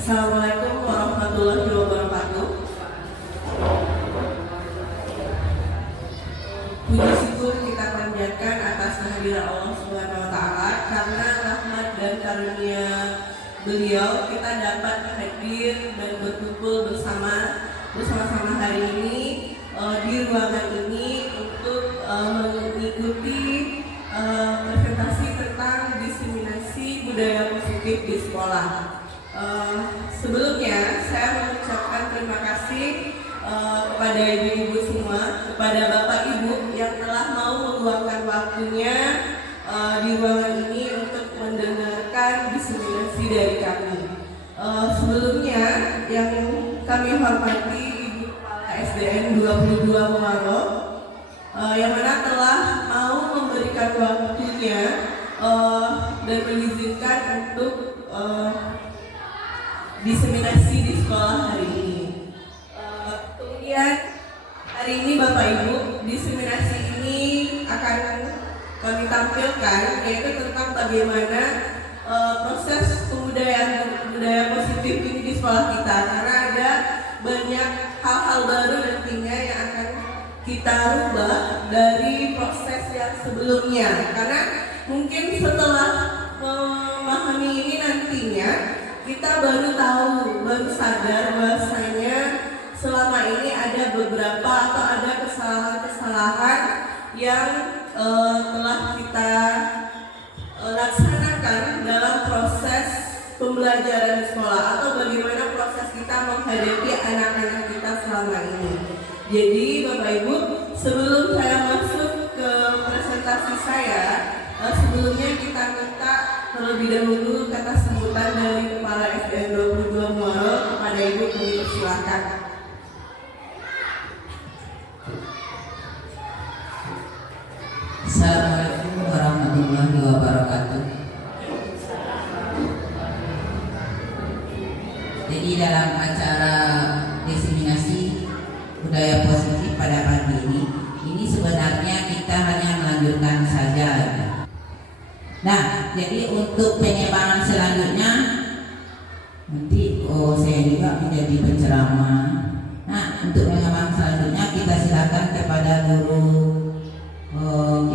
Assalamualaikum warahmatullahi wabarakatuh. Puji syukur kita panjatkan atas kehadiran Allah Subhanahu wa taala, karena rahmat dan karunia Beliau kita dapat hadir dan berkumpul bersama-sama hari ini di ruangan ini untuk mengikuti presentasi tentang diseminasi budaya positif di sekolah. Sebelumnya saya mengucapkan terima kasih kepada ibu-ibu semua, kepada bapak ibu yang telah mau meluangkan waktunya di ruangan ini untuk mendengarkan diseminasi dari kami. Sebelumnya yang kami hormati Ibu Kepala SDN 22 Muaro, yang mana telah mau memberikan waktunya dan mengizinkan untuk diseminasi di sekolah hari ini. Kemudian hari ini Bapak Ibu, diseminasi ini akan kami tampilkan, yaitu tentang bagaimana proses pembudayaan budaya positif ini di sekolah kita, karena ada banyak hal-hal baru nantinya yang akan kita rubah dari proses yang sebelumnya, karena mungkin setelah memahami ini nantinya kita baru tahu, baru sadar bahwasanya selama ini ada beberapa atau ada kesalahan-kesalahan yang telah kita laksanakan dalam proses pembelajaran di sekolah, atau bagaimana proses kita menghadapi anak-anak kita selama ini. Jadi Bapak Ibu, sebelum saya masuk ke presentasi saya, sebelumnya kita minta terlebih dahulu kata sambutan dari Kepala SDN 22 Muaro kepada Ibu, kami persilakan. Assalamualaikum warahmatullahi wabarakatuh. Jadi dalam acara diseminasi budaya positif pada pagi ini sebenarnya kita hanya melanjutkan saja. Nah, jadi untuk penyebaran selanjutnya nanti saya juga menjadi penceramah. Nah, untuk pengembangan selanjutnya kita silakan kepada guru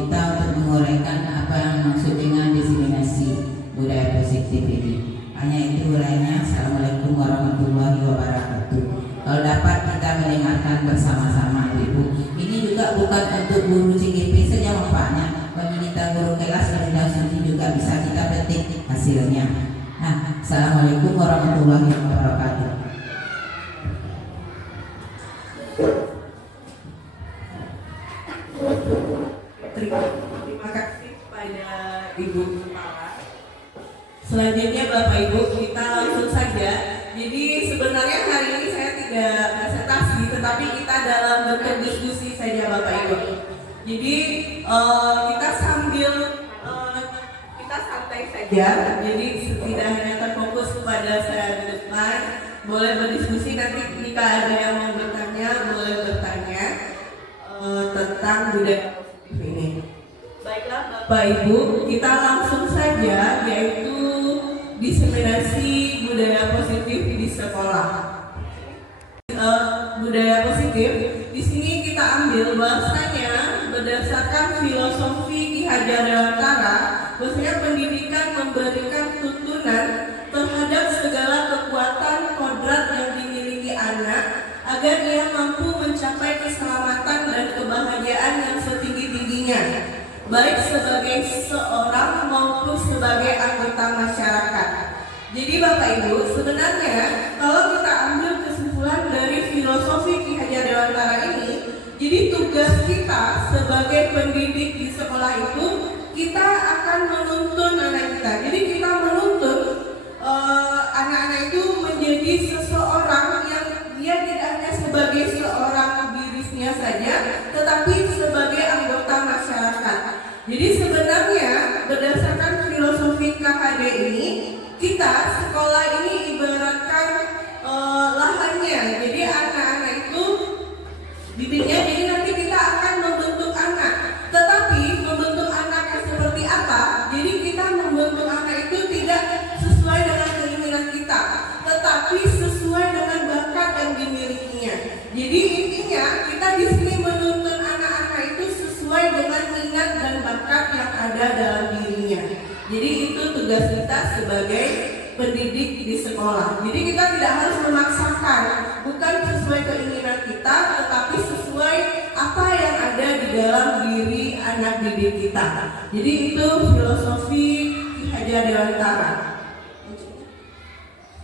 kita untuk menguraikan apa yang maksud dengan diseminasi budaya positif ini. Hanya itu uraiannya. Assalamualaikum warahmatullahi wabarakatuh. Kalau dapat kita mendengarkan bersama-sama Ibu. Ini juga bukan untuk guru CGP saja manfaatnya, bagi kita guru kelas dan studi juga bisa kita petik hasilnya. Nah, assalamualaikum warahmatullahi wabarakatuh. Terima kasih kepada Ibu Kepala. Selanjutnya Bapak Ibu, kita langsung saja. Jadi sebenarnya hari ini saya tidak presentasi, tetapi kita dalam bentuk diskusi saja Bapak Ibu. Jadi kita sambil kita santai saja. Jadi tidak hanya terfokus kepada saya di depan, boleh berdiskusi, nanti jika ada yang mau bertanya boleh bertanya tentang budaya positif ini. Baiklah Bapak Ibu, kita langsung saja, yaitu diseminasi budaya positif di sekolah. Budaya positif di sini kita ambil bahasanya berdasarkan filosofi Ki Hajar Dewantara, bahwasanya pendidikan memberikan tuntunan terhadap segala kekuatan kodrat yang dimiliki anak agar ia mampu mencapai keselamatan dan kebahagiaan yang setinggi-tingginya, baik sebagai seorang maupun sebagai anggota masyarakat. Jadi Bapak Ibu, sebenarnya kalau kita ambil kesimpulan dari filosofi Ki Hajar Dewantara ini, jadi tugas kita sebagai pendidik di sekolah itu, kita akan menuntun anak kita. Jadi kita menuntun anak-anak itu menjadi seseorang yang dia tidak hanya sebagai seorang dirinya saja, tetapi sebagai anggota masyarakat. Jadi sebenarnya berdasarkan filosofi KHD ini, kita sekolah ini ibaratkan lahannya. Jadi anak-anak itu bibitnya, jadi nanti kita akan membentuk anak. Tetapi membentuk anak yang seperti apa? Jadi kita membentuk anak itu tidak sesuai dengan keinginan kita, tetapi ada dalam dirinya. Jadi itu tugas kita sebagai pendidik di sekolah. Jadi kita tidak harus memaksakan, bukan sesuai keinginan kita, tetapi sesuai apa yang ada di dalam diri anak didik kita. Jadi itu filosofi Ki Hajar Dewantara.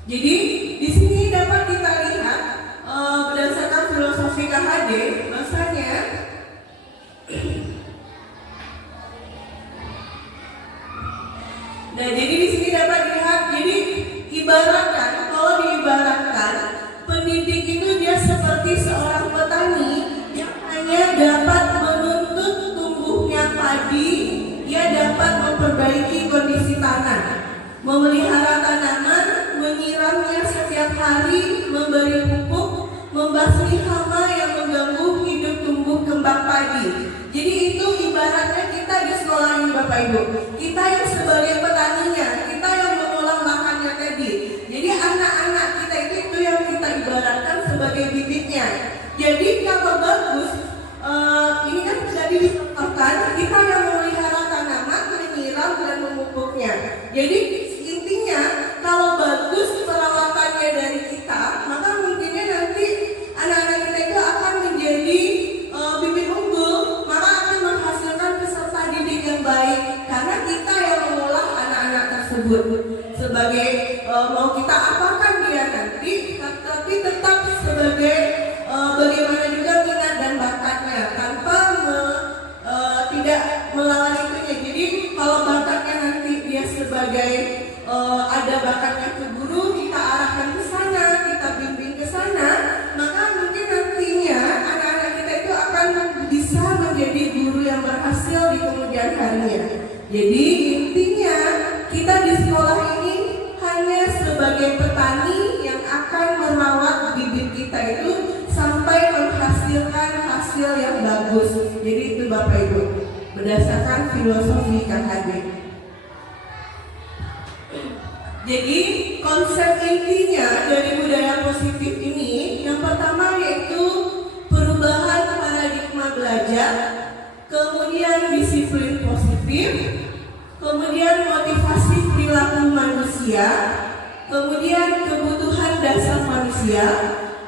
Jadi di sini dapat kita lihat berdasarkan filosofi KHD, bahwasanya nah, jadi di sini dapat dilihat, jadi ibaratkan, kalau diibaratkan, pendidik itu dia seperti seorang petani yang hanya dapat menuntut tumbuhnya padi, dia dapat memperbaiki kondisi tanah, memelihara tanaman, menyiramnya setiap hari, memberi pupuk, membasmi hama yang mengganggu hidup tumbuh kembang padi. Jadi itu ibaratnya kita di sekolah ini Bapak Ibu, kita yang sebagai petaninya, kita yang mengolah lahannya tadi. Jadi anak-anak kita itu yang kita ibaratkan sebagai bibitnya. Jadi kalau bagus, ini kan sudah dicontohkan, kita yang memelihara tanaman, menyiram dan memupuknya. Jadi intinya kalau bagus perawatannya dari kita, maka mungkinnya nanti anak-anak kita itu akan menjadi bibit unggul, maka akan menghasilkan peserta didik yang baik, karena kita yang mengolah anak-anak tersebut. Sebagai mau kita apakan dia nanti, tapi tetap sebagai bagaimana juga minat dan bakatnya, tanpa tidak melawan itunya. Jadi kalau bakatnya nanti dia sebagai ada bakatnya ke guru, kita arahkan ke sana, kita bimbing ke sana, maka mungkin nantinya anak-anak kita itu akan bisa menjadi guru yang berhasil di kemudian harinya. Jadi intinya kita di sekolah ini hanya sebagai petani yang akan merawat bibit kita itu sampai menghasilkan hasil yang bagus. Jadi itu Bapak Ibu, berdasarkan filosofi KHD. Jadi konsep intinya dari budaya positif ini, yang pertama yaitu perubahan paradigma belajar, kemudian disiplin positif, kemudian motivasi perilaku manusia, kemudian kebutuhan dasar manusia,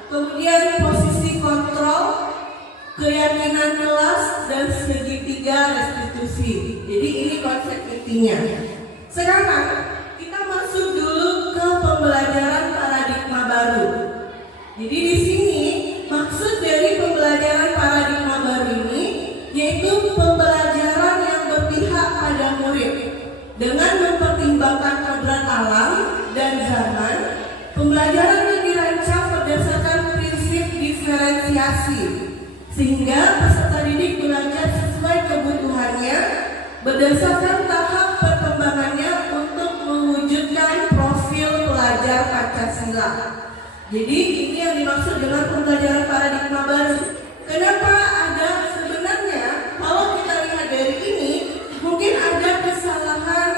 kemudian posisi kontrol, keyakinan kelas, dan segitiga restitusi. Jadi ini konsep intinya. Sekarang kita masuk dulu ke pembelajaran paradigma baru. Jadi di sini maksud dari pembelajaran paradigma baru ini yaitu pembelajaran yang berpihak pada murid dengan mempertimbangkan kodrat alam dan zaman. Pembelajaran yang dirancang berdasarkan prinsip diferensiasi, sehingga peserta didik belajar sesuai kebutuhannya berdasarkan tahap perkembangannya untuk mewujudkan profil pelajar Pancasila. Jadi ini yang dimaksud dengan pembelajaran paradigma baru. Kenapa ada sebenarnya kalau kita lihat dari ini mungkin ada kesalahan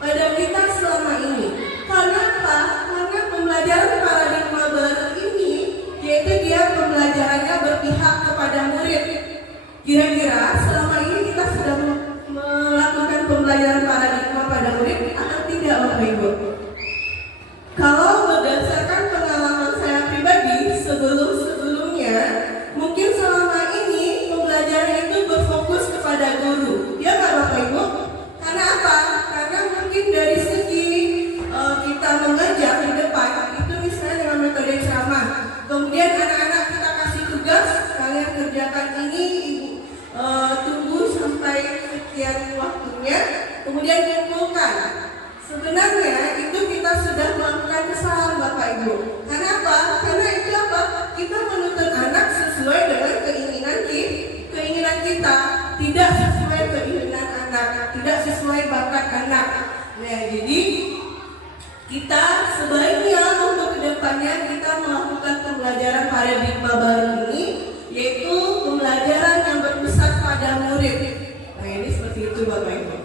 pada kita selama ini. Kenapa? Karena pembelajaran paradigma baru ini yaitu dia pembelajarannya berpihak kepada murid. Kira-kira selama ini kita sudah melakukan pembelajaran paradigma pada murid atau tidak Bapak Ibu? Kalau berdasarkan pengalaman saya pribadi sebelumnya, mungkin selama ini pembelajaran itu berfokus kepada guru. Ya nggak Bapak Ibu? Karena apa? Karena mungkin dari segi kita mengajar di depan itu misalnya dengan metode ceramah. Kemudian anak-anak kita kasih tugas, kalian kerjakan ini, tunggu sampai sekian waktunya, kemudian kumpulkan. Sebenarnya itu kita sudah melakukan kesalahan Bapak Ibu. Karena apa? Karena itu apa? Kita menuntut anak sesuai dengan keinginan kita, tidak sesuai keinginan anak, tidak sesuai bakat anak. Nah, jadi kita sebaiknya untuk kedepannya kita melakukan pembelajaran paradigma baru ini, yaitu pembelajaran yang berpusat pada murid. Nah, ini seperti itu Bapak Ibu.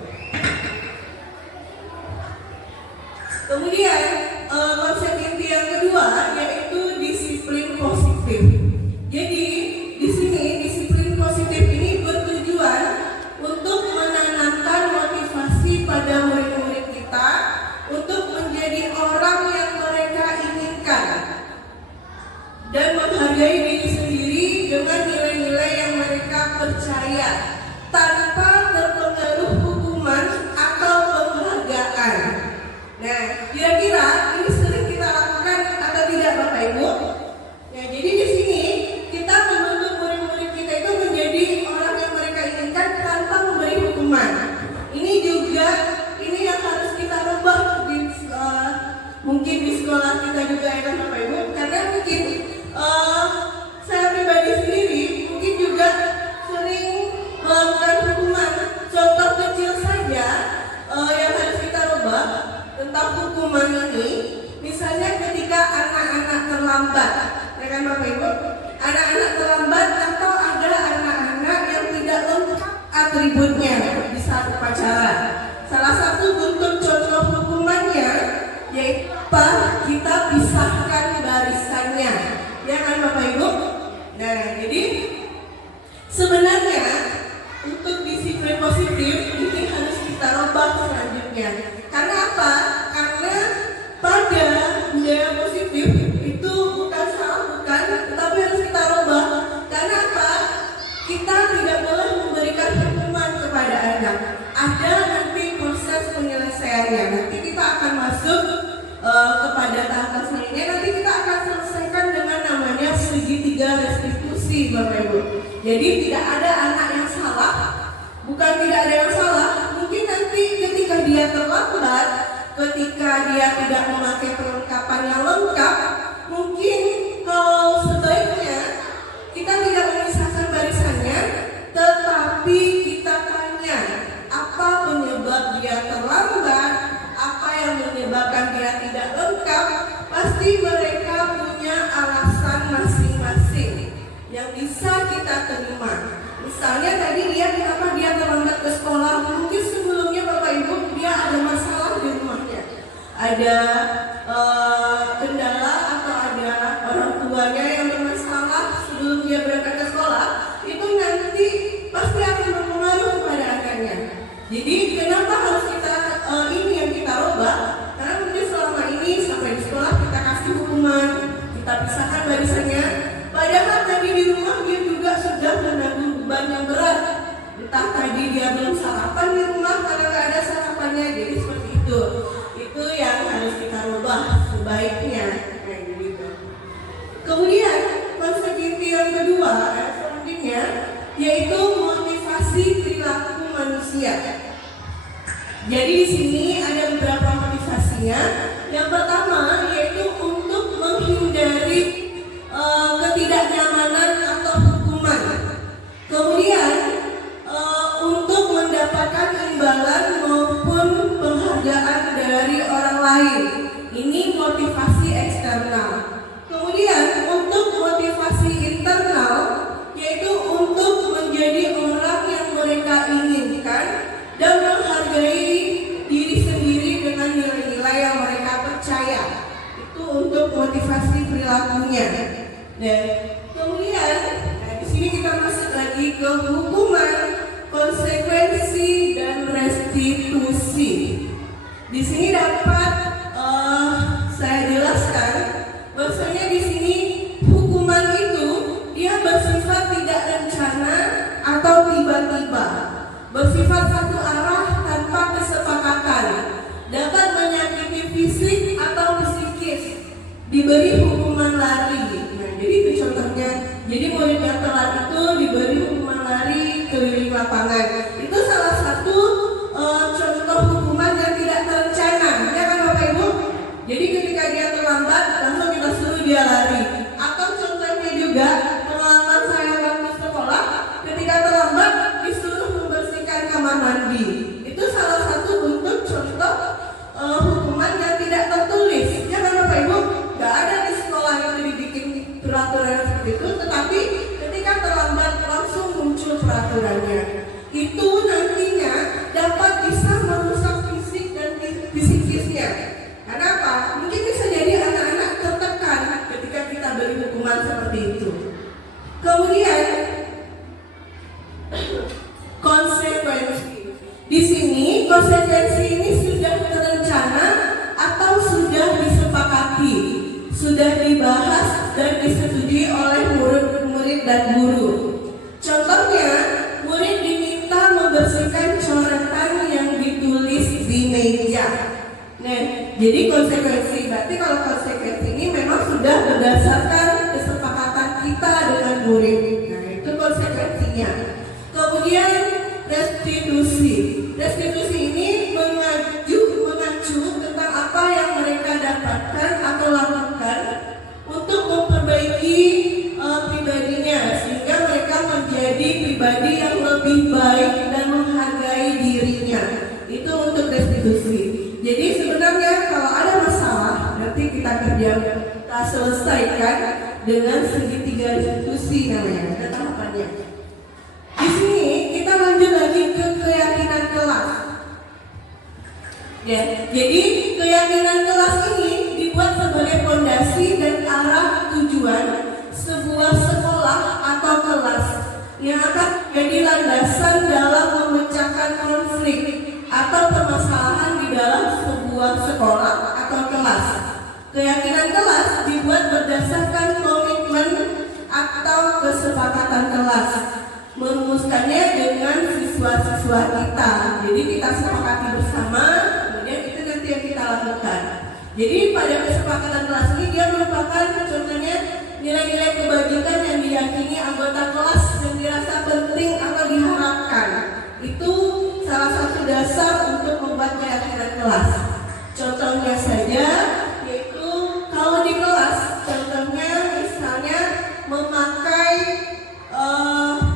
Kemudian konsep inti yang kedua yaitu disiplin positif. Jadi di sini disiplin positif ini bertujuan untuk menanamkan mungkin di sekolah kita juga ya kan Bapak Ibu, karena mungkin saya pribadi sendiri mungkin juga sering melakukan hukuman. Contoh kecil saja yang harus kita rubah tentang hukuman ini, misalnya ketika anak-anak terlambat, ya kan Bapak Ibu, anak-anak terlambat atau ada anak-anak yang tidak lengkap atributnya di saat upacara. Salah satu bentuk contoh hukumannya yaitu apa? Kita pisahkan barisannya, ya kan Bapak Ibu. Nah, jadi sebenarnya untuk disiplin positif ini harus kita rubah selanjutnya. Karena apa? Karena pada budaya positif itu bukan salah, bukan, tetapi harus kita rubah. Karena apa? Kita tidak boleh memberikan hukuman kepada anak. Ada nanti proses penyelesaiannya. Nanti kita akan masuk kepada tahapan selanjutnya. Nanti kita akan selesaikan dengan namanya segitiga restitusi, Bapak Ibu. Jadi tidak ada anak yang salah, bukan tidak ada yang salah. Mungkin nanti ketika dia terlambat, ketika dia tidak memakai perlengkapan yang lengkap, mungkin kalau sebaiknya kita tidak memisahkan barisannya, tetapi kita tanya apa penyebab dia terlambat, apa yang menyebabkan dia tidak lengkap. Pasti mereka punya alasan masing-masing yang bisa kita terima. Misalnya tadi dia kenapa dia terlambat ke sekolah, mungkin sebelumnya Bapak Ibu dia ada masalah di rumahnya, ada kendala atau ada orang tuanya yang bermasalah sebelum dia berangkat ke sekolah. Itu nanti pasti akan berpengaruh kepada anaknya. Jadi kenapa harus kita ini yang kita rubah? Karena mungkin selama ini sampai di sekolah kita kasih hukuman, kita pisahkan barisannya. Padahal tadi di rumah dia juga sudah menanggung beban yang berat. Entah tadi dia belum sarapan di rumah karena nggak ada sarapannya, jadi seperti itu. Itu yang harus kita rubah sebaiknya. Nah, gitu. Kemudian konsekuensi yang kedua selanjutnya yaitu motivasi perilaku manusia. Jadi di sini ada beberapa motivasinya. Yang pertama yaitu untuk menghindari ketidaknyamanan atau hukuman. Kemudian untuk mendapatkan imbalan maupun penghargaan dari orang lain. Ini motivasi eksternal. Kemudian untuk motivasi internal yaitu untuk menjadi orang yang mereka inginkan dan menghargai diri sendiri dengan nilai-nilai yang mereka percaya. Itu untuk motivasi perilakunya. Dan kemudian di sini kita masuk lagi ke hukuman, konsekuensi dan restitusi. Di sini dapat saya jelaskan bahwasanya di sini hukuman itu dia bersifat tidak rencana atau tiba-tiba, bersifat satu arah tanpa kesepakatan, dapat menyakiti fisik atau psikis, diberi hukuman lari. Nah, jadi itu contohnya. Jadi murid yang telat itu diberi hukuman lari keliling lapangan. Itu salah satu contoh hukuman yang tidak terencana, ya kan Bapak Ibu? Jadi ketika dia terlambat, langsung kita suruh dia lari. Atau contohnya juga pengalaman saya waktu sekolah, ketika terlambat disuruh membersihkan kamar mandi. Itu salah satu bentuk contoh hukuman yang tidak tertulis, ya kan Bapak Ibu? Gak ada di sekolah yang dibikin peraturan seperti itu, tetapi ketika terlambat langsung muncul peraturannya. Itu nantinya dapat bisa merusak fisik dan psikisnya. Karena apa? Mungkin bisa jadi anak-anak tertekan ketika kita beri hukuman seperti itu. Kemudian konsekuensi. Di sini konsekuensi ini sudah terencana atau sudah disepakati, sudah dibahas dan disetujui oleh murid-murid dan guru. Contohnya, murid diminta membersihkan coretan yang ditulis di meja. Nah, jadi konsekuensi, berarti kalau konsekuensi ini memang sudah berdasarkan kesepakatan kita dengan murid. Nah, itu konsekuensinya. Kemudian restitusi. Restitusi ini mengacu tentang apa yang mereka dapatkan Jadi sebenarnya kalau ada masalah nanti kita selesaikan dengan segitiga diskusi namanya, ada tahapannya. Di sini kita lanjut lagi ke keyakinan kelas. Ya, jadi keyakinan kelas ini dibuat sebagai fondasi dan arah tujuan sebuah sekolah atau kelas yang akan menjadi landasan dalam memecahkan konflik atau permasalahan di dalam sebuah sekolah atau kelas. Keyakinan kelas dibuat berdasarkan komitmen atau kesepakatan kelas, merumuskannya dengan siswa-siswa kita. Jadi kita sepakati bersama, kemudian itu nanti yang kita lakukan. Jadi pada kesepakatan kelas ini dia merupakan contohnya nilai-nilai kebajikan yang diyakini anggota kelas yang dirasa penting atau diharapkan. Itu salah satu dasar untuk membuat keyakinan kelas. Contohnya saja yaitu kalau di kelas, contohnya misalnya memakai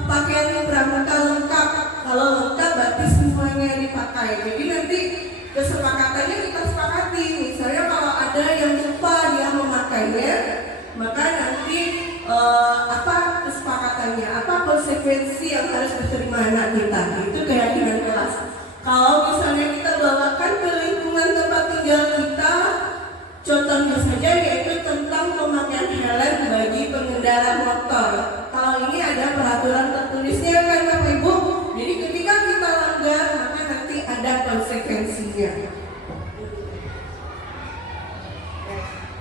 pakaian pramuka lengkap. Kalau lengkap berarti semuanya dipakai. Jadi nanti kesepakatannya kita sepakati. Misalnya kalau ada yang lupa dia memakainya, maka nanti apa kesepakatannya, apa konsekuensi yang harus diterima anak kita. Itu keyakinan kelas. Kalau misalnya kita bawakan ke lingkungan tempat tinggal kita, contohnya saja yaitu tentang pemakaian helm bagi pengendara motor. Kalau ini ada peraturan tertulisnya kan Bapak Ibu. Jadi ketika kita langgar maka nanti ada konsekuensinya.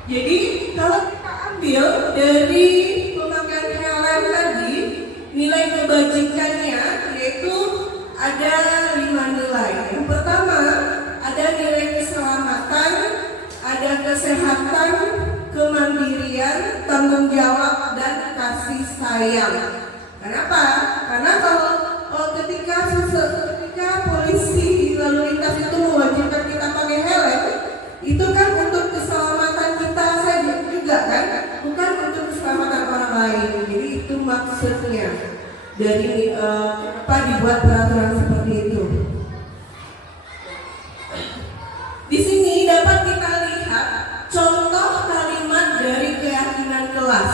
Jadi kalau kita ambil dari pemakaian helm tadi, nilai kebajikannya yaitu ada 5 nilai. Yang pertama ada nilai keselamatan, ada kesehatan, kemandirian, tanggung jawab, dan kasih sayang. Kenapa? Karena kalau ketika polisi lalu lintas itu mewajibkan kita pakai helm, itu kan untuk keselamatan kita saja juga kan, bukan untuk keselamatan orang lain. Jadi itu maksudnya dari apa dibuat peraturan seperti itu. Di sini dapat kita lihat contoh kalimat dari keyakinan kelas.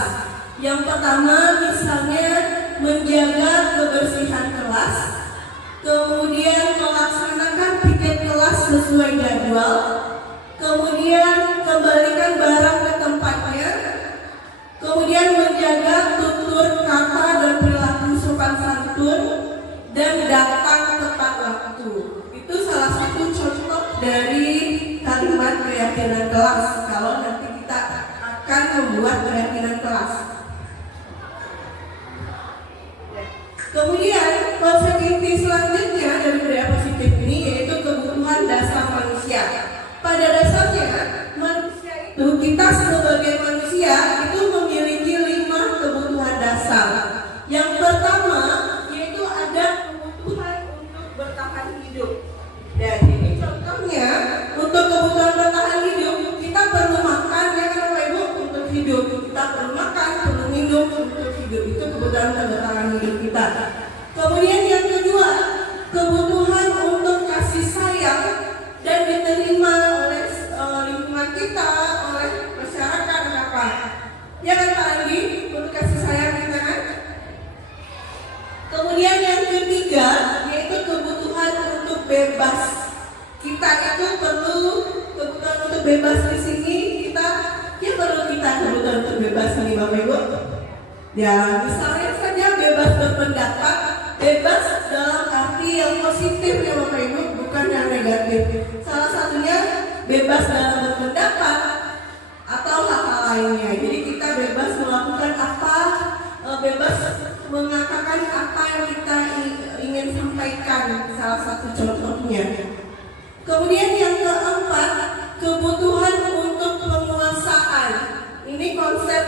Yang pertama misalnya menjaga kebersihan kelas, kemudian melaksanakan piket kelas sesuai jadwal, kemudian kembalikan barang ke tempatnya, kemudian menjaga tutur kata dan perilaku sopan santun, dan datang tepat waktu. Itu salah satu contoh dari kalimat keyakinan kelas kalau nanti kita akan membuat keyakinan kelas. Kemudian konsekuensi selanjutnya dari budaya positif ini yaitu kebutuhan dasar manusia. Pada dasarnya manusia itu, kita sebagai manusia itu memiliki 5 kebutuhan dasar. Yang pertama yaitu ada kebutuhan untuk bertahan hidup. Dan ini contohnya untuk kebutuhan bertahan hidup kita perlu makan ya kan Bapak Ibu untuk hidup. Kita perlu makan, perlu minum untuk hidup. Itu kebutuhan bertahan hidup kita. Kemudian yang kedua, kebutuhan untuk kasih sayang dan diterima oleh lingkungan kita, oleh masyarakat apa? Ya kan Pak Andi, untuk kasih sayang kita kan? Kemudian yang ketiga yaitu kebutuhan untuk bebas. Kita itu perlu kebutuhan untuk bebas di sini kita kebutuhan untuk bebas nih Bapak Ibu. Ya misalnya saja bebas berpendapat, bebas dalam arti yang positif ya Bapak Ibu, bukan yang negatif. Salah satunya bebas dalam berpendapat atau hal-hal lainnya. Jadi kita bebas melakukan apa, bebas mengatakan apa yang kita ingin sampaikan, salah satu contohnya. Kemudian yang keempat, kebutuhan untuk penguasaan. Ini konsep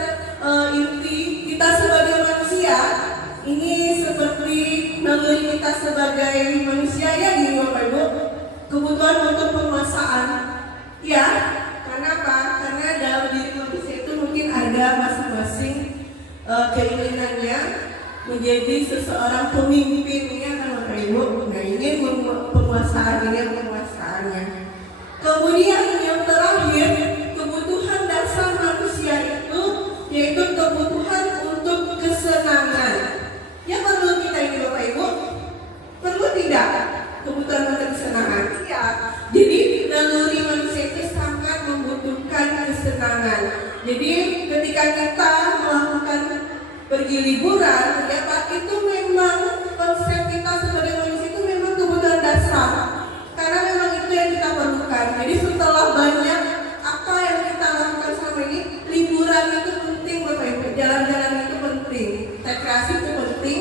inti kita sebagai manusia. Ini seperti naluri kita sebagai manusia ya gini Bapak Ibu. Kebutuhan untuk penguasaan. Ya, kenapa? Karena dalam diri manusia itu mungkin ada masing-masing keinginannya menjadi seseorang pemimpin ya kan Bapak Ibu. Nah ini penguasaan, ini penguasaannya. Kemudian Jadi ketika kita melakukan pergi liburan, ternyata itu memang konsep kita sebagai manusia itu memang kebutuhan dasar. Karena memang itu yang kita perlukan. Jadi setelah banyak apa yang kita lakukan selama ini, liburan itu penting Bapak Ibu, jalan-jalan itu penting, rekreasi itu penting,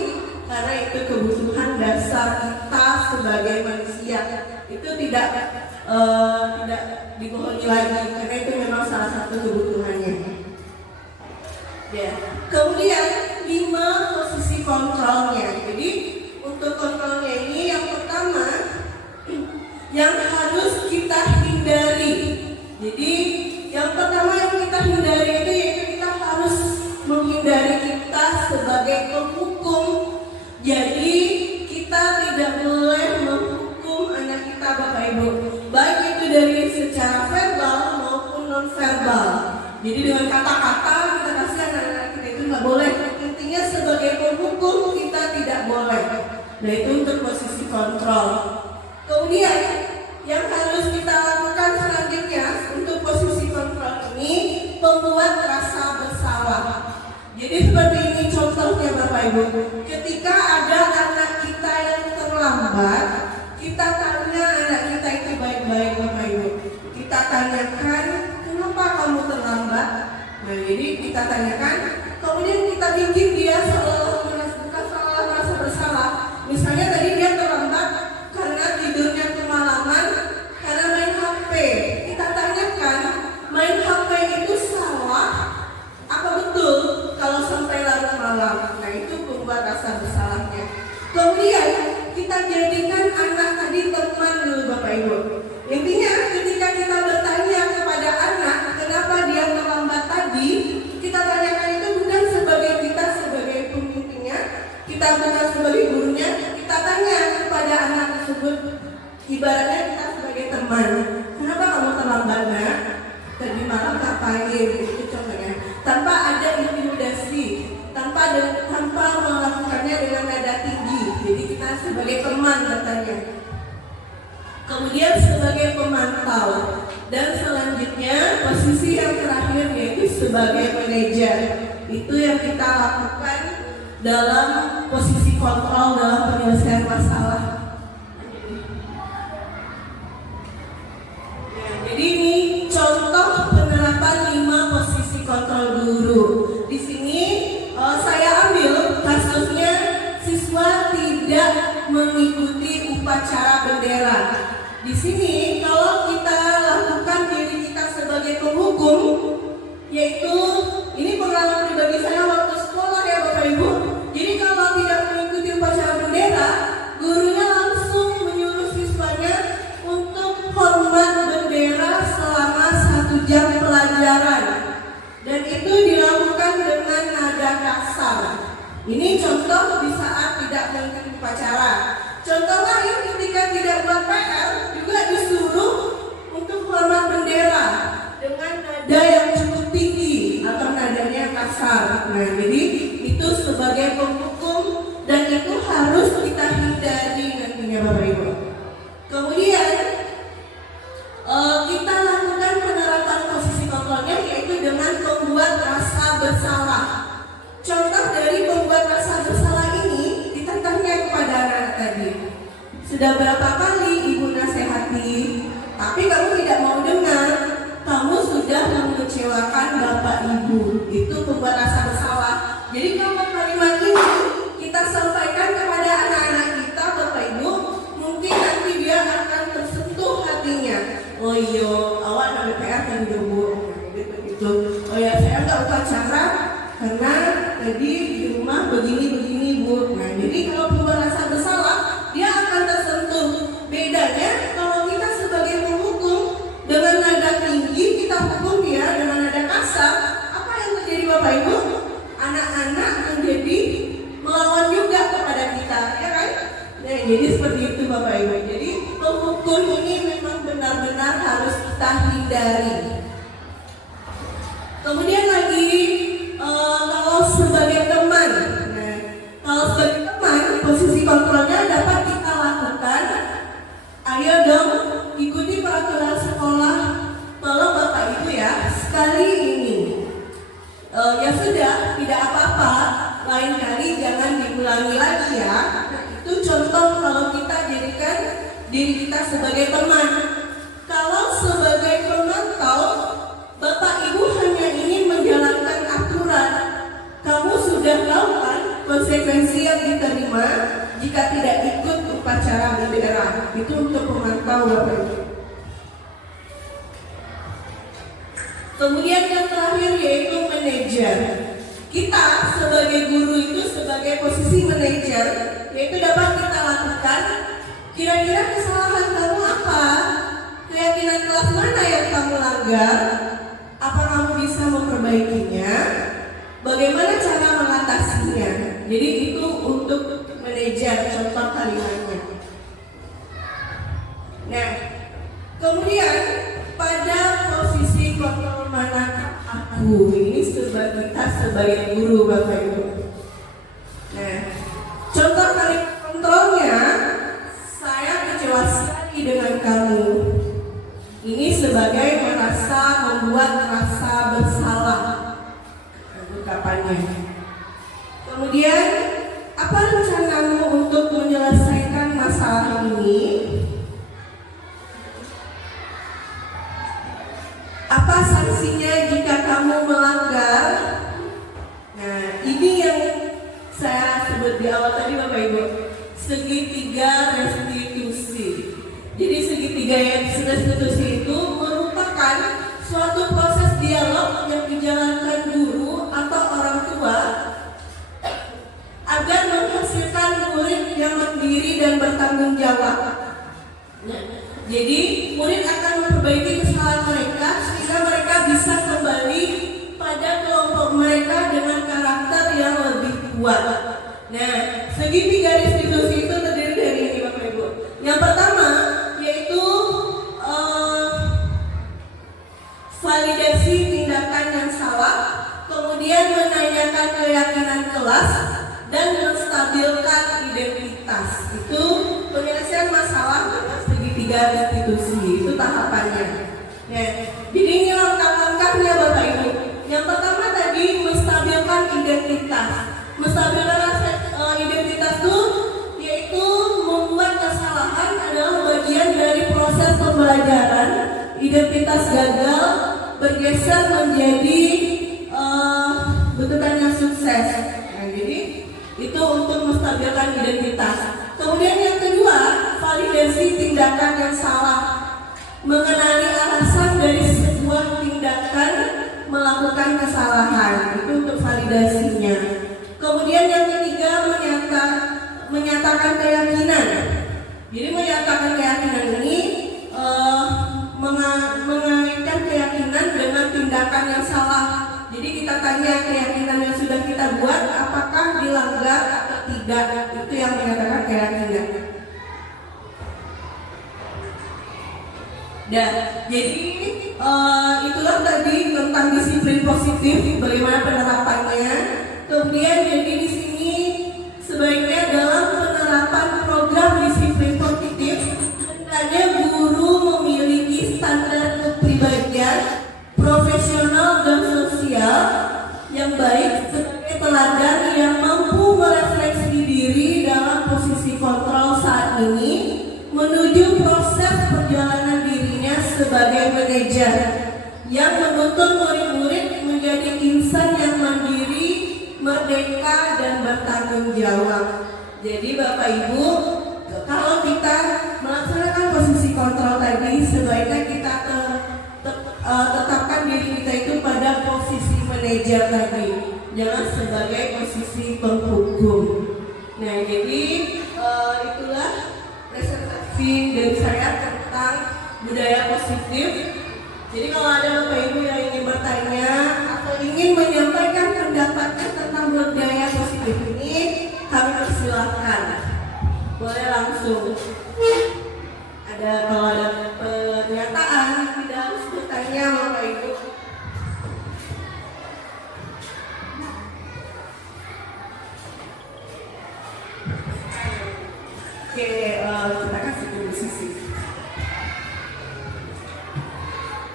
karena itu kebutuhan dasar kita sebagai manusia. Itu tidak dibohongi lagi, karena itu memang salah satu kebutuhannya. Ya. Kemudian 5 posisi kontrolnya. Jadi untuk kontrolnya ini yang pertama yang harus kita hindari. Jadi yang pertama yang kita hindari itu yaitu kita harus menghindari kita sebagai penghukum. Jadi kita tidak boleh menghukum anak kita Bapak Ibu, baik itu dari secara verbal maupun non verbal. Jadi dengan kata-kata kita kasih anak-anak kita itu nggak boleh. Intinya sebagai penghukum kita tidak boleh. Nah itu untuk posisi kontrol. Kemudian yang harus kita lakukan selanjutnya untuk posisi kontrol ini membuat rasa bersalah. Jadi seperti ini contohnya Bapak Ibu. Ketika ada anak kita yang terlambat, kita tanya anak kita itu baik-baik Bapak Ibu. Kita tanyakan, kenapa kamu terlambat? Nah jadi kita tanyakan, kemudian kita bikin dia seolah merasa bersalah. Misalnya tadi dia terlambat karena tidurnya kemalaman, karena main HP. Kita tanyakan, main HP itu salah? Apa betul kalau sampai larut malam? Nah itu membuat rasa bersalahnya. Kemudian kita jadikan anak tadi teman dulu Bapak Ibu. Intinya ketika kita bertanya kepada anak kenapa dia terlambat tadi, kita tanyakan itu bukan sebagai kita sebagai pemimpinnya, kita bukan sebagai gurunya, kita tanya kepada anak tersebut, ibaratnya kita sebagai teman. Kenapa kamu terlambat nak? Tadi malam ngapain? Itu contohnya. Tanpa ada intimidasi, tanpa melakukannya dengan nada tinggi. Jadi kita sebagai teman bertanya. Kemudian sebagai pemantau. Dan selanjutnya posisi yang terakhir yaitu sebagai manajer. Itu yang kita lakukan dalam posisi kontrol dalam penyelesaian masalah. Jadi ini contoh penerapan 5 posisi kontrol guru. Di sini saya ambil kasusnya siswa tidak mengikuti upacara bendera. Di sini kalau kita lakukan diri kita sebagai penghukum, yaitu ini pengalaman pribadi saya waktu sekolah ya Bapak Ibu. Jadi kalau tidak mengikuti upacara bendera, gurunya langsung menyuruh siswanya untuk hormat bendera selama 1 jam pelajaran. Dan itu dilakukan dengan nada kasar. Ini contoh di saat tidak mengikuti upacara. Contoh lain ketika tidak buat PR juga disuruh untuk hormat bendera dengan nada yang cukup tinggi atau nadanya kasar. Nah, jadi itu sebagai penghukum dan itu harus kita hindari nantinya Bapak Ibu. Kemudian kita lakukan penerapan posisi kontrolnya yaitu dengan membuat rasa bersalah. Contoh dari membuat rasa bersalah ini ditantangnya kepada anak tadi. Sudah berapa kali ibu nasihati, tapi kamu tidak mau dengar. Kamu sudah mengecewakan bapak ibu. Itu membuat rasa bersalah. Jadi kalau kalimat ini kita sampaikan kepada anak-anak kita Bapak Ibu, mungkin nanti dia akan tersentuh hatinya. Oh iya, awak nak BPR kan Bu. Gitu. Oh ya, saya nggak upacara karena tadi di rumah begini Bu. Nah, jadi kalau membuat rasa bersalah, dia akan tersentuh. Bedanya kalau kita sebagai penghukum dengan nada tinggi kita hukum dia dengan nada kasar, apa yang terjadi Bapak Ibu? Anak-anak menjadi melawan juga kepada kita, ya kan? Nah, jadi seperti itu Bapak Ibu. Jadi penghukum ini memang benar-benar harus kita hindari. Kemudian lagi kalau sebagai teman, nah, kalau sebagai teman posisi kontrolnya dapat kita lakukan. Ayo dong ikuti peraturan sekolah. Tolong Bapak Ibu ya, sekali ini tahu Bapak Ibu. Kemudian yang terakhir yaitu manajer. Kita sebagai guru itu sebagai posisi manajer, yaitu dapat kita lakukan. Kira-kira kesalahan kamu apa? Keyakinan kelas mana yang kamu langgar? Apa kamu bisa memperbaikinya? Bagaimana cara mengatasinya? Jadi itu untuk manajer, contoh kalimatnya. Nah, kemudian pada posisi kontrol manakah aku ini kita sebagai guru Bapak Ibu. Nah, contoh kalimat kontrolnya, saya kecewa sekali dengan kamu. Ini sebagai membuat merasa bersalah ungkapannya. Kemudian, apa rencanamu untuk menyelesaikan masalah ini? Apa sanksinya jika kamu melanggar? Nah, ini yang saya sebut di awal tadi Bapak Ibu, segitiga restitusi. Jadi segitiga restitusi itu merupakan suatu proses dialog yang dijalankan guru atau orang tua agar menghasilkan murid yang mandiri dan bertanggung jawab. Nah, jadi murid akan memperbaiki kesalahan mereka sehingga mereka bisa kembali pada kelompok mereka dengan karakter yang lebih kuat. Nah, segitiga restitusi itu terdiri dari ini Bapak Ibu. Yang pertama yaitu validasi tindakan yang salah, kemudian menanyakan keyakinan kelas, dan menstabilkan identitas. Itu penyelesaian masalah dengan segitiga restitusi, itu tahapannya. Nah, jadi ini langkah-langkahnya Bapak Ibu. Yang pertama tadi menstabilkan identitas. Menstabilkan identitas itu yaitu membuat kesalahan adalah bagian dari proses pembelajaran. Identitas gagal bergeser menjadi bentukan yang sukses. Nah, jadi itu untuk menstabilkan identitas. Kemudian yang kedua, validasi tindakan yang salah. Mengenali alasan dari sebuah tindakan melakukan kesalahan. Itu untuk validasinya. Kemudian yang ketiga, menyatakan keyakinan. Jadi menyatakan keyakinan ini mengaitkan keyakinan dengan tindakan yang salah. Jadi kita tanya keyakinan yang sudah kita buat apakah dilanggar atau tidak. Itu yang menyatakan keyakinan. Dan jadi itulah tadi tentang disiplin positif, bagaimana penerapannya. Kemudian jadi di sini sebaiknya dalam penerapan program disiplin positif, hendaknya guru memiliki standar kepribadian, profesional dan sosial yang baik sebagai teladan yang mampu merefleksi diri dalam posisi kontrol saat ini menuju proses perjalanan dirinya sebagai manajer yang menuntun murid-murid menjadi insan yang mandiri, merdeka dan bertanggung jawab. Jadi Bapak Ibu, kalau kita melaksanakan posisi kontrol tadi, sebaiknya kita tetapkan diri kita itu pada posisi manajer tadi, jangan sebagai posisi penghukum. Nah, jadi itulah presentasi dari saya tentang budaya positif. Jadi kalau ada Bapak Ibu yang ingin bertanya atau ingin menyampaikan pendapatnya tentang budaya positif ini, kami persilahkan. Boleh langsung. Kalau ada pernyataan, tidak harus bertanya Bapak Ibu. Oke, kita kasih ke sisi.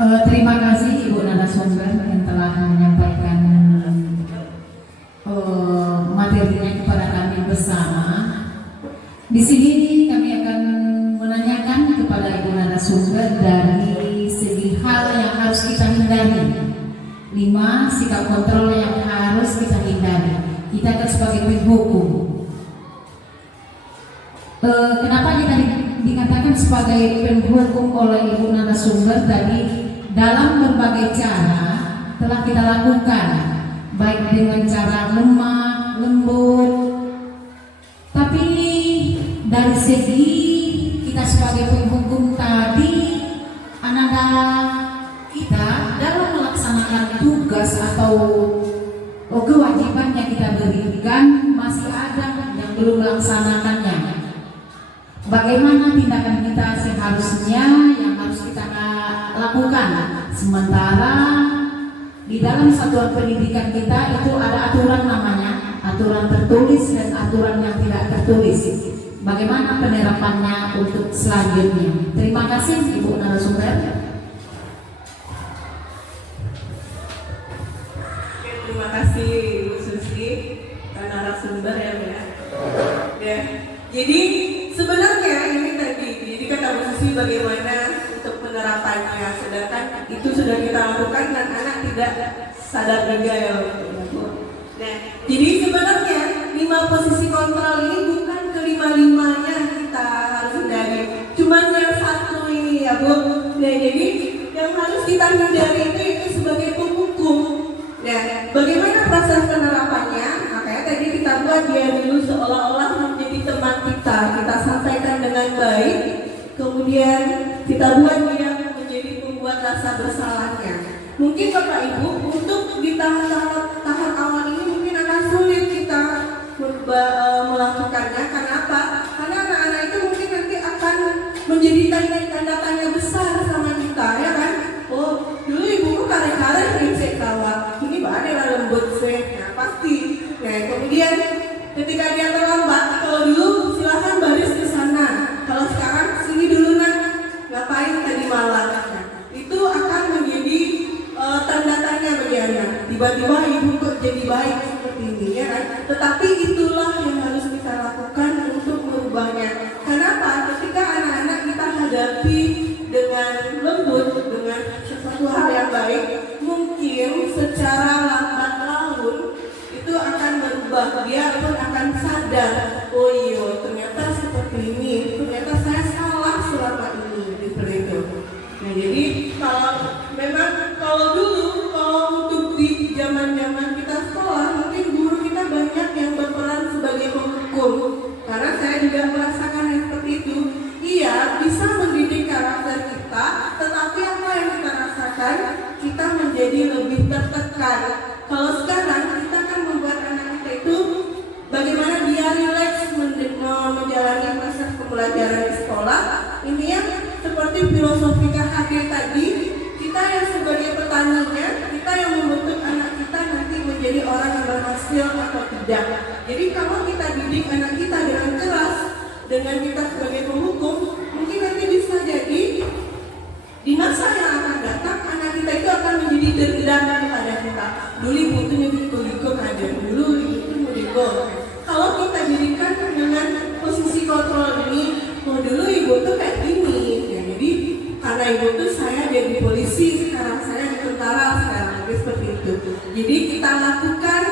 Terima kasih Ibu narasumber yang telah menyampaikan materinya kepada kami bersama. Di sini kami akan menanyakan kepada Ibu narasumber dari segi hal yang harus kita hindari. 5 sikap kontrol yang harus kita hindari. Kita kan sebagai penghukum. Kenapa kita dikatakan sebagai penghukum oleh ibu narasumber tadi, dalam berbagai cara telah kita lakukan, baik dengan cara lemah, lembut, tapi dari segi kita sebagai penghukum tadi, anak-anak kita dalam melaksanakan tugas atau kewajiban yang kita berikan masih ada yang belum melaksanakannya. Bagaimana tindakan kita seharusnya yang harus kita lakukan? Sementara di dalam satuan pendidikan kita itu ada aturan namanya, aturan tertulis dan aturan yang tidak tertulis. Bagaimana penerapannya untuk selanjutnya? Terima kasih Ibu narasumber. Terima kasih Bu Susi, narasumber ya Bu ya. Ya, jadi sebenarnya ini tadi, jadi kata Bu Susi bagaimana untuk penerapannya, sedangkan itu sudah kita lakukan dan anak tidak sadar juga ya Bu. Nah, jadi sebenarnya 5 posisi kontrol ini bukan kelima-limanya kita harus hindari, cuman yang satu ini ya Bu. Nah, jadi yang harus kita hindari itu sebagai penghukum. Nah, bagaimana proses penerapannya? Makanya tadi kita buat dia dulu seolah-olah menjadi teman kita sampaikan dengan baik, kemudian kita buat dia menjadi pembuat rasa bersalahnya. Mungkin Bapak Ibu untuk di tahap awal ini mungkin akan sulit kita melakukannya. Kenapa? Karena anak-anak itu mungkin nanti akan menjadi tanda tanya besar sama kita, ya kan? Oh, dulu ibuku kare-kare prinsip tawa, ini badai lembut sih, nah pasti. Nah kemudian ketika dia terlambat, kalau dulu silahkan baris ke sana, kalau sekarang sini dulu nak, ngapain tadi malam? Nah, itu akan menjadi tanda tanya bagi anak. Tiba-tiba ibu kok jadi baik seperti ini, ya kan? Tetapi itulah yang harus kita lakukan untuk merubahnya. Kenapa? Ketika anak-anak kita hadapi dengan lembut, dengan sesuatu hal yang baik, mungkin secara lambat laun itu akan berubah. Dia pun akan sadar, oh iya ternyata seperti ini, ternyata saya salah selama ini, seperti itu. Nah jadi kalau dulu untuk di zaman kita sekolah, mungkin guru kita banyak yang berperan sebagai penghukum, karena saya juga merasakan yang seperti itu. Iya, bisa mendidik karakter kita, tetapi apa yang kita rasakan, kita menjadi lebih tertekan. Kalau sekarang kita kan membuat anak kita itu bagaimana dia rileks menjalani proses pembelajaran di sekolah. Ini yang seperti filosofi KHD tadi, kita yang sebagai petaninya, kita yang membentuk anak kita nanti menjadi orang yang berhasil atau tidak. Jadi kalau kita didik anak kita dengan keras, dengan kita sebagai penghukum, mungkin nanti bisa jadi di masa yang akan datang anak kita itu akan menjadi dendam kepada kita. Dulu ibu itu nyulik aja, dulu ibu itu nyulik. Kalau kita dirikan dengan posisi kontrol ini, oh dulu ibu tuh kayak gini, ya, jadi karena ibu tuh saya jadi polisi, sekarang saya di tentara, sekarang seperti itu. Jadi kita lakukan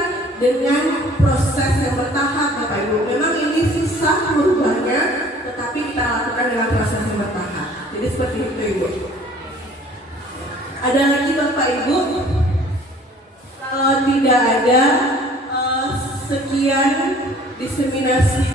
dengan proses yang bertahap, Bapak Ibu. Memang ini susah merubahnya, tetapi kita lakukan dengan proses yang bertahap. Jadi seperti itu Ibu. Ada lagi Bapak Ibu? Kalau tidak ada, sekian diseminasi.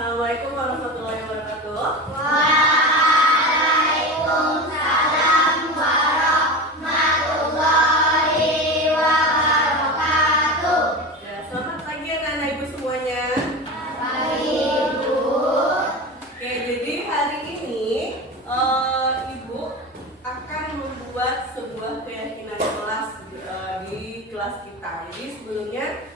Assalamualaikum warahmatullahi wabarakatuh. Waalaikumsalam warahmatullahi wabarakatuh. Ya, selamat pagi anak-anak ibu semuanya. Pagi Bu. Oke, jadi hari ini ibu akan membuat sebuah keyakinan kelas di kelas kita. Jadi sebelumnya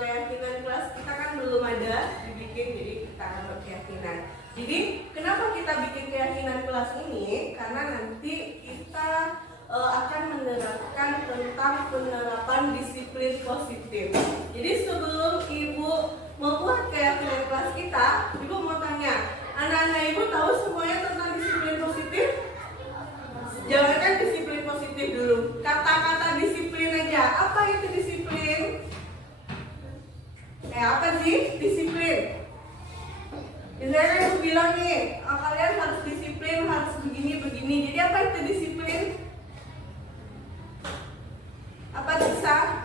keyakinan kelas kita kan belum ada dibikin, jadi kita akan berkeyakinan. Jadi kenapa kita bikin keyakinan kelas ini? Karena nanti kita akan menerapkan tentang penerapan disiplin positif. Jadi sebelum ibu membuat keyakinan kelas kita, ibu mau tanya, anak-anak ibu tahu semuanya tentang disiplin positif? Jangankan disiplin positif dulu, kata-kata disiplin aja. Apa itu disiplin? Apa sih disiplin? Misalnya aku bilang nih, kalian harus disiplin, harus begini. Jadi apa itu disiplin? Apa bisa?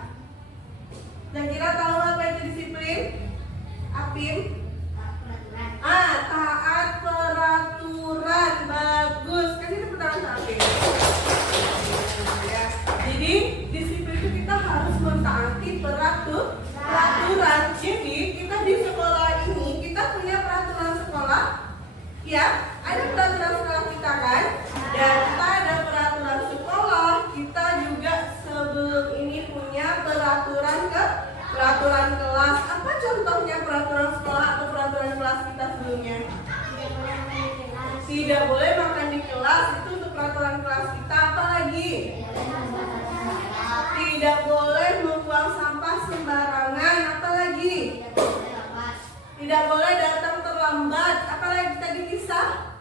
Kira-kira tahu apa itu disiplin? Apin? Taat peraturan. Bagus. Kasih tepuk tangan sama Apin. Ya. Jadi disiplin itu kita harus mentaati peraturan. Jadi kita di sekolah ini kita punya peraturan sekolah. Ya, ada peraturan sekolah kita kan? Dan kita ada peraturan sekolah. Kita juga sebelum ini punya peraturan kelas. Apa contohnya peraturan sekolah atau peraturan kelas kita sebelumnya? Tidak boleh makan di kelas, itu untuk peraturan kelas kita. Apa lagi? Tidak boleh membuang sampah sembarangan. Apa lagi? Tidak boleh datang terlambat. Apa lagi tadi kisah?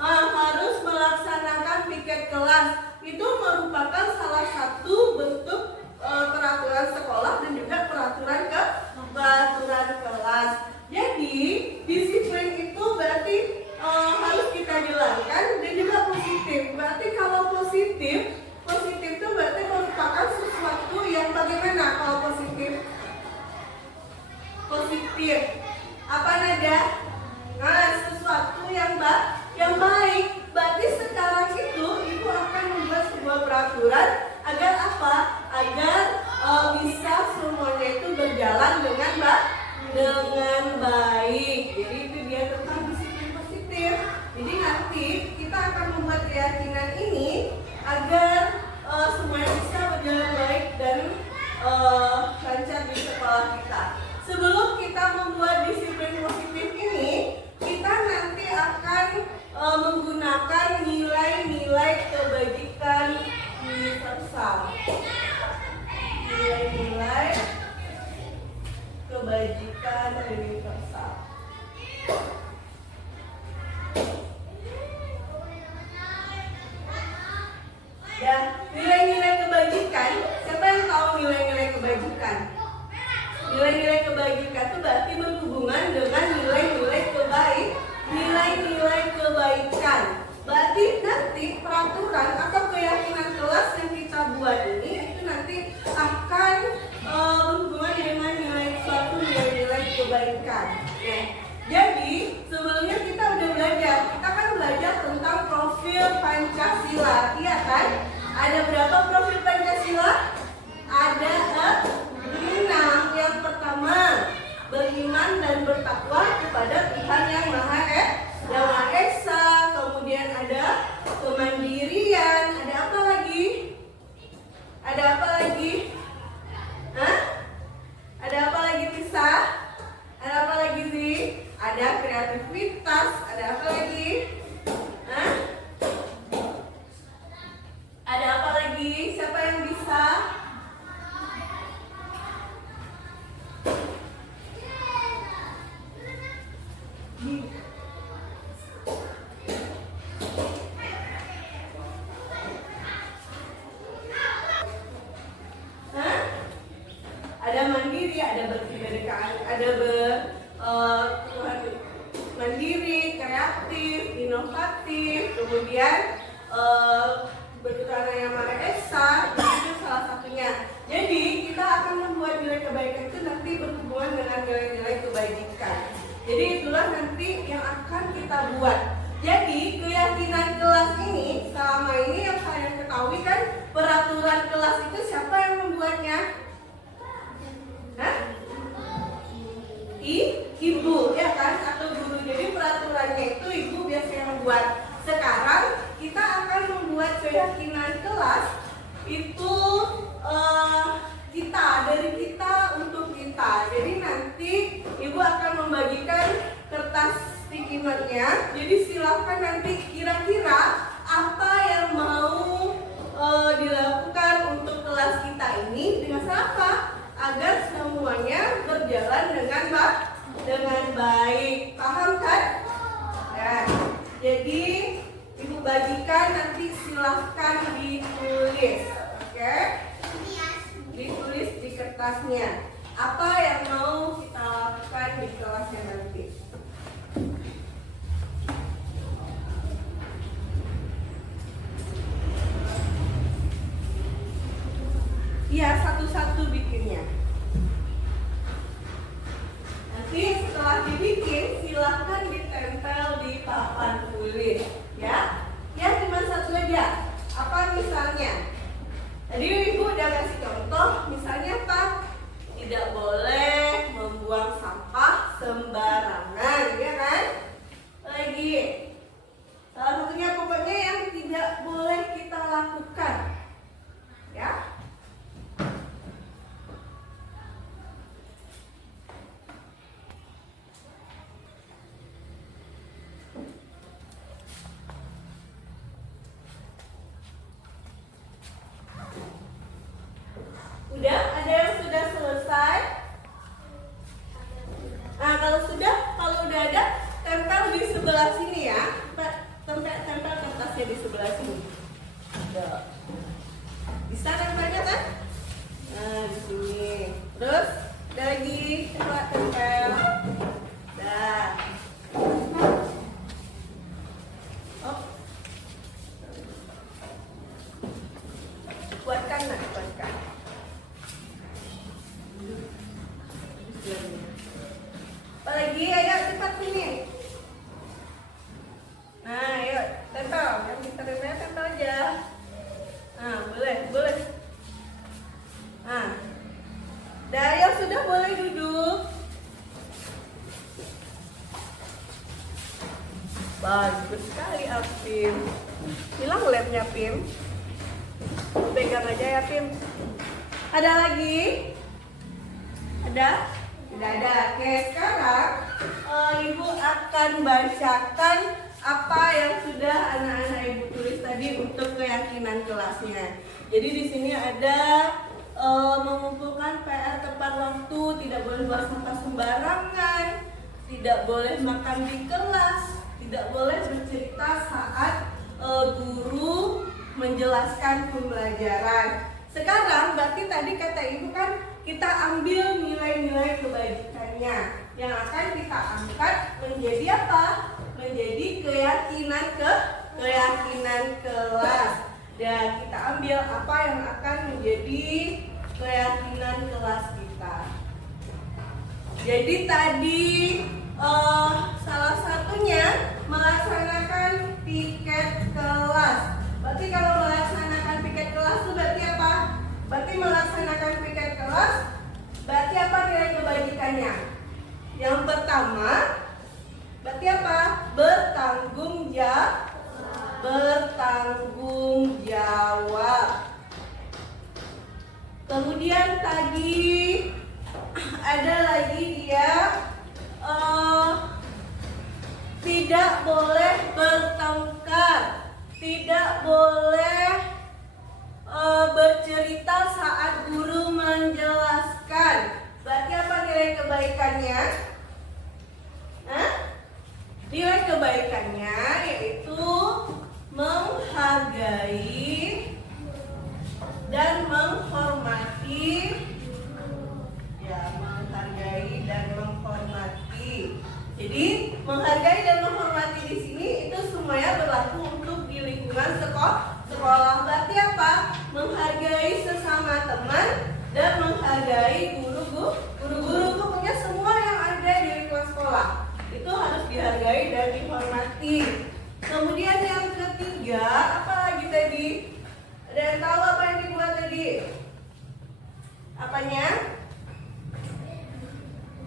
Harus melaksanakan piket kelas. Itu merupakan salah satu bentuk peraturan sekolah dan juga peraturan kelas. Jadi disiplin itu berarti harus kita jalankan dan juga positif. Berarti kalau positif itu berarti merupakan sesuatu yang bagaimana kalau positif? Positif. Apa nada? Sesuatu yang baik. Berarti sekarang itu ibu akan membuat sebuah peraturan agar apa? Agar bisa semuanya itu berjalan dengan baik. Jadi itu dia tentang disiplin positif. Jadi nanti kita akan membuat keyakinan ini agar semuanya bisa berjalan baik dan lancar di sekolah kita. Sebelum kita membuat disiplin positif ini, kita nanti akan menggunakan nilai-nilai kebajikan universal. Nilai-nilai kebajikan universal. Ya, nilai-nilai kebajikan. Siapa yang tahu nilai-nilai kebajikan? Nilai-nilai kebajikan itu berarti berhubungan dengan nilai-nilai kebaikan. Berarti nanti peraturan atau keyakinan kelas yang kita buat ini itu nanti akan berhubungan dengan nilai kebaikan. Ya. Jadi sebelumnya kita udah belajar. Kita kan belajar tentang profil Pancasila, iya kan? Ada berapa profil Pancasila? Ada 6. Yang pertama, beriman dan bertakwa kepada Tuhan yang Maha Esa. Kemudian ada kemandirian. Ada apa lagi? Ada apa lagi? Ada apa lagi, Tisa? Ada apa lagi sih? Ada kreativitas. Ada apa lagi? Ada apa lagi? Siapa yang bisa? kelasnya. Jadi silakan nanti kira-kira apa yang mau dilakukan untuk kelas kita ini dengan apa agar semuanya berjalan dengan baik. Paham kan? Ya. Jadi Ibu bagikan nanti silahkan ditulis, oke? Ditulis di kertasnya. Apa yang mau kita lakukan di kelasnya nanti? Iya, satu-satu bikinnya. Nanti setelah dibikin, silahkan ditempel di papan tulis, ya. Ya, cuma satu aja. Apa misalnya? Tadi Ibu udah kasih contoh, misalnya apa? Tidak boleh membuang sampah sembarangan, ya kan? Lagi, salah satunya pokoknya yang tidak boleh kita lakukan, ya. Udah? Ada yang sudah selesai? Nah, kalau udah ada, tempel di sebelah sini ya. Tempel kertasnya di sebelah sini. Tuh. Bisa tempelnya kan? Nah, di sini. Terus, ada lagi, coba tempel. Dah. Oh. Kuatkan, nak, kuatkan. Apalagi, ayo cepat sini. Nah, ayo tempel. Yang bisa tempel aja. Nah, boleh. Nah, dah yang sudah boleh duduk. Bagus sekali, Apim. Hilang labnya, Pim. Pegang aja ya, Pim. Ada lagi? Ada? Tidak ada. Oke, sekarang Ibu akan bacakan apa yang sudah anak-anak Ibu tulis tadi untuk keyakinan kelasnya. Jadi di sini ada mengumpulkan PR tepat waktu, tidak boleh buang sampah sembarangan, tidak boleh makan di kelas, tidak boleh bercerita saat guru menjelaskan pembelajaran. Sekarang berarti tadi kata Ibu kan kita ambil nilai-nilai kebajikannya yang akan kita angkat menjadi apa? Menjadi keyakinan kelas. Dan kita ambil apa yang akan menjadi keyakinan kelas kita. Jadi tadi salah satunya melaksanakan piket kelas. Berarti kalau melaksanakan piket kelas itu berarti apa? Berarti melaksanakan piket kelas berarti apa nilai kebajikannya? Yang pertama berarti apa? Bertanggung jawab. Kemudian tadi ada lagi dia tidak boleh bertengkar, tidak boleh bercerita saat guru menjelaskan. Berarti apa nilai kebaikannya? Nilai kebaikannya yaitu menghargai dan menghormati. Ya, menghargai dan menghormati. Jadi menghargai dan menghormati di sini itu semuanya berlaku untuk di lingkungan sekolah. Berarti apa? Menghargai sesama teman dan menghargai guru-guru. Pokoknya semua yang ada di lingkungan sekolah itu harus dihargai dan dihormati. Kemudian yang ketiga, apa lagi tadi? Ada yang tahu apa yang dibuat tadi? Apanya?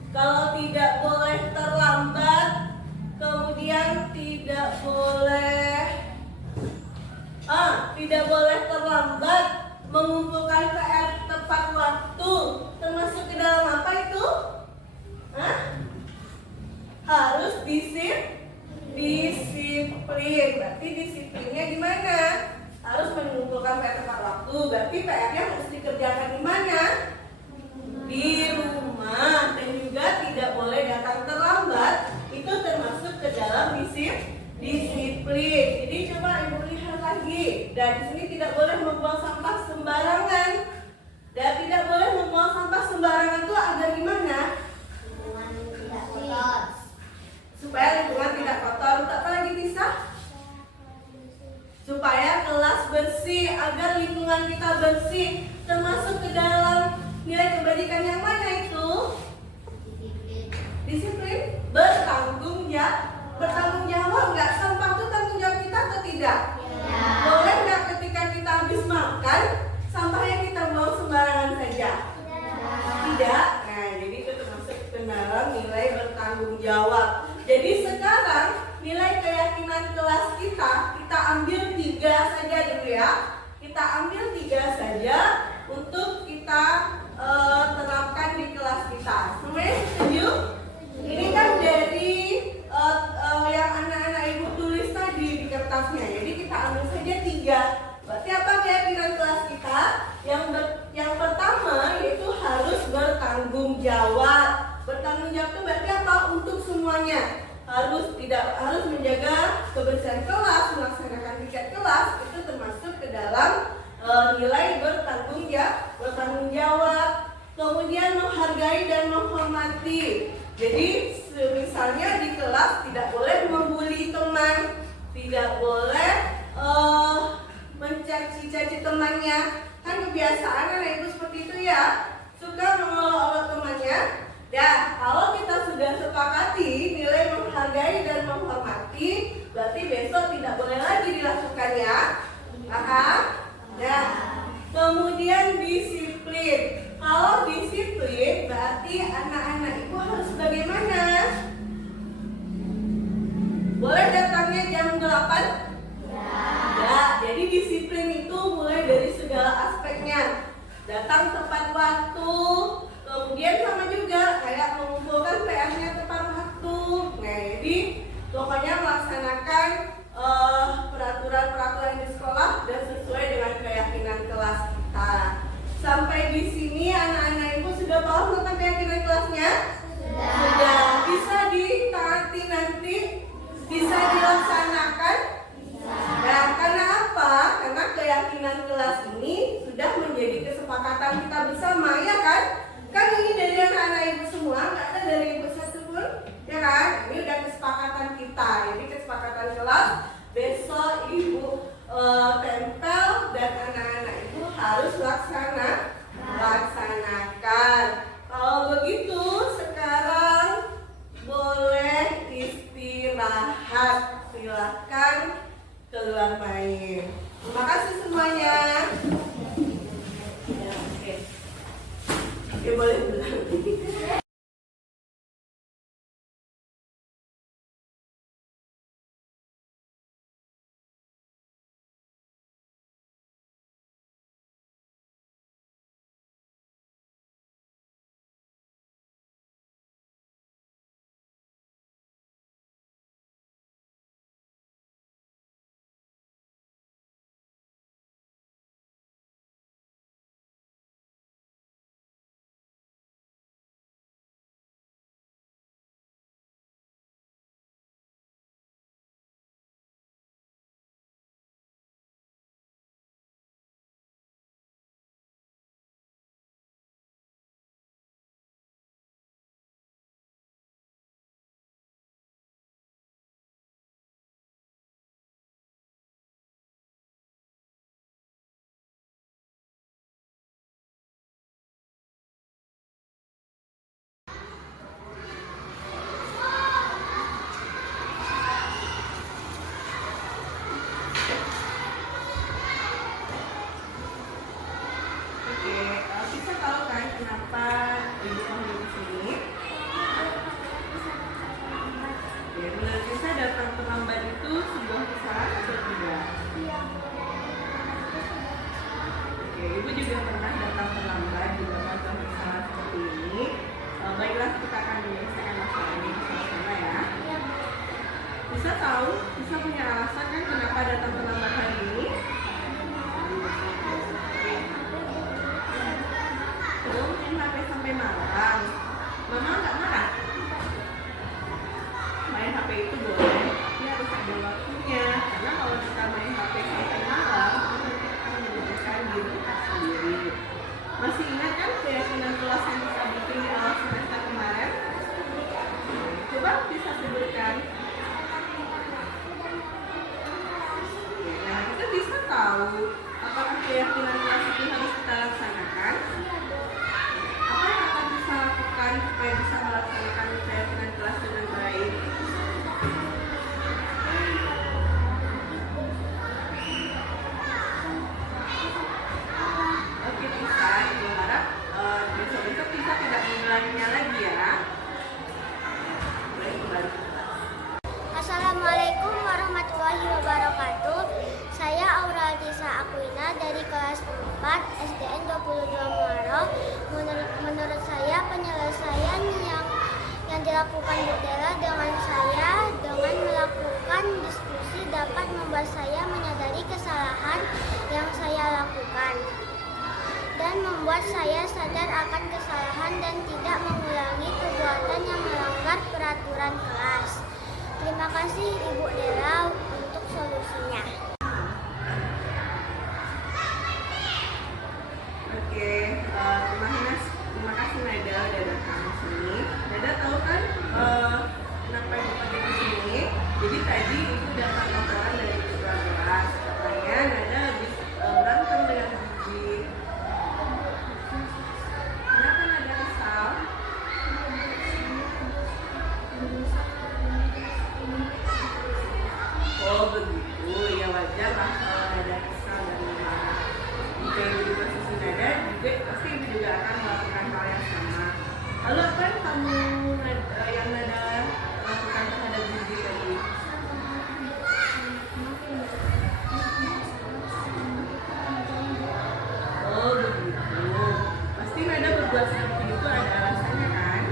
Kalau tidak boleh terlambat, kemudian tidak boleh terlambat, mengumpulkan PR tepat waktu, termasuk ke dalam apa itu? Harus disiplin. Berarti disiplinnya gimana? Harus mengumpulkan PR tepat waktu. Berarti PR-nya harus dikerjakan di mana? Di rumah. Dan juga tidak boleh datang terlambat. Itu termasuk ke dalam disiplin. Jadi coba ibu lihat lagi. Dan di sini tidak boleh membuang sampah sembarangan. Dan tidak boleh membuang sampah sembarangan itu agar gimana? Tidak kotor. Supaya lingkungan tidak kotor. Untuk apa lagi bisa? Supaya kelas bersih, agar lingkungan kita bersih. Termasuk ke dalam nilai kebajikan yang mana itu? Disiplin. Bertanggung jawab nggak? Sampah itu tanggung jawab kita atau tidak? Boleh nggak ketika kita habis makan sampahnya kita buang sembarangan saja? Tidak. Nah, jadi itu termasuk ke dalam nilai bertanggung jawab. Jadi sekarang nilai keyakinan kelas kita ambil 3 saja dulu ya. Kita ambil 3 saja untuk kita terapkan di kelas kita. Semuanya setuju? Ini kan dari yang anak-anak ibu tulis tadi di kertasnya. Jadi kita ambil saja 3. Berarti apa keyakinan kelas kita? Yang pertama yaitu harus bertanggung jawab. Bertanggung jawab itu berarti apa? Untuk semuanya. Harus menjaga kebersihan kelas, melaksanakan piket kelas, itu termasuk ke dalam nilai bertanggung jawab. Kemudian menghargai dan menghormati. Jadi misalnya di kelas tidak boleh membuli teman, tidak boleh mencaci-caci temannya. Kan kebiasaan anak ibu seperti itu ya, suka mengolok-olok temannya. Ya, kalau kita sudah sepakati nilai menghargai dan menghormati, berarti besok tidak boleh lagi dilakukan ya. Paham? Ya. Kemudian disiplin. Kalau disiplin berarti anak-anak ibu harus bagaimana? Boleh datangnya jam 8? Ya, jadi disiplin itu mulai dari segala aspeknya. Datang tepat waktu, kemudian sama juga kayak mengumpulkan PR-nya tepat waktu. Nah, jadi pokoknya melaksanakan peraturan-peraturan di sekolah dan sesuai dengan keyakinan kelas kita. Sampai di sini anak-anak ibu sudah paham tentang keyakinan kelasnya? Sudah. Bisa ditaati nanti? Bisa dilaksanakan? Nah, karena apa? Karena keyakinan kelas ini sudah menjadi kesepakatan kita bersama, ya kan? Kan ini dari anak-anak ibu semua, nggak ada dari ibu satu pun, ya kan? Ini udah kesepakatan kita. Jadi kesepakatan kelas besok ibu tempel dan anak-anak ibu harus laksanakan. Kalau begitu sekarang boleh istirahat. Silahkan keluar main. Terima kasih semuanya. Ya, oke. Ya, boleh pulang. Bisa tahu, bisa punya alasan kan kenapa datang terlambat hari ini? Belum main HP sampai malam. Mama nggak marah? Main HP itu boleh, tapi harus ada waktunya. Karena kalau kita main HP sampai malam, itu akan menyebabkan diri kita sendiri. Masih ingat kan keyakinan kelas yang kita bikin di awal semester kemarin? Coba bisa sebutkan. Nah, kita bisa tahu apakah keyakinan kelas itu harus kita laksanakan. Apa yang akan bisa lakukan supaya bisa melaksanakan keyakinan kelas dengan baik? Oke, bisa. Ibu harap besok-besok kita tidak mengulanginya lagi ya. Boleh kembali ke kelas. Assalamualaikum warahmatullahi wabarakatuh. Saya Aura Tisa Aquina dari kelas 4 SDN 22 Muaro. Menurut saya penyelesaian yang dilakukan Bu Della dengan melakukan diskusi dapat membuat saya menyadari kesalahan yang saya lakukan dan membuat saya sadar akan kesalahan dan tidak mengulangi perbuatan yang melanggar peraturan kelas. Terima kasih Ibu Della untuk solusinya. Oke, terima kasih Nada udah datang ke sini. Nada tahu kan kenapa ibu pakai ke sini? Jadi tadi ibu dapat laporan dari ketua kelas. Katanya Nada habis berantem dengan Bibi. Kenapa Nada risau? Oh begitu, ya wajar lah kalau Nada risau dan marah. Jika ibu di posisi Nada, juga pasti ibu juga akan melakukan hal yang sama. Lalu apa yang yang Nada lakukan terhadap Bibi tadi? Oh begitu, pasti Nada berbuat seperti itu ada alasannya kan?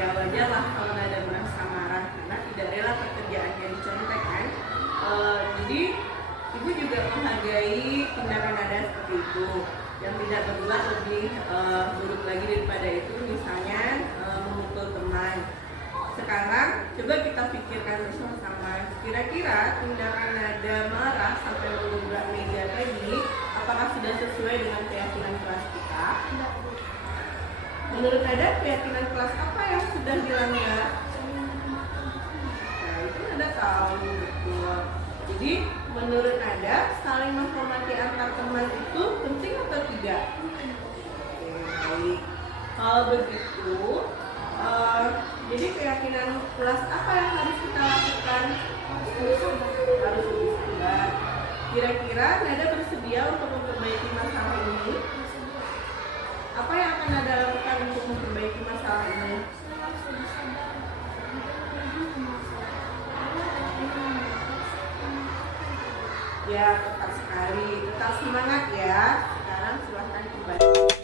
Ya wajar lah kalau Nada merasa marah karena tidak rela pekerjaannya dicontek kan. Jadi ibu juga menghargai tindakan Nada seperti itu. Yang tidak berbuat lebih buruk lagi daripada itu, misalnya memukul teman. Sekarang coba kita pikirkan bersama-sama. Kira-kira tindakan Nada marah sampai menabrak meja tadi, apakah sudah sesuai dengan keyakinan kelas kita? Menurut Nada, keyakinan kelas apa yang sudah dilanggar? Nah, itu Nada tahu betul. Jadi, menurut Nada, saling menghormati antar teman itu penting atau tidak? Oke, baik. Kalau begitu, jadi keyakinan kelas apa yang harus kita lakukan? Harus lebih sabar. Kira-kira Nada bersedia untuk memperbaiki masalah ini? Apa yang akan Nada lakukan untuk memperbaiki masalah ini? Ya, tepat sekali. Tetap semangat ya. Sekarang silahkan kembali.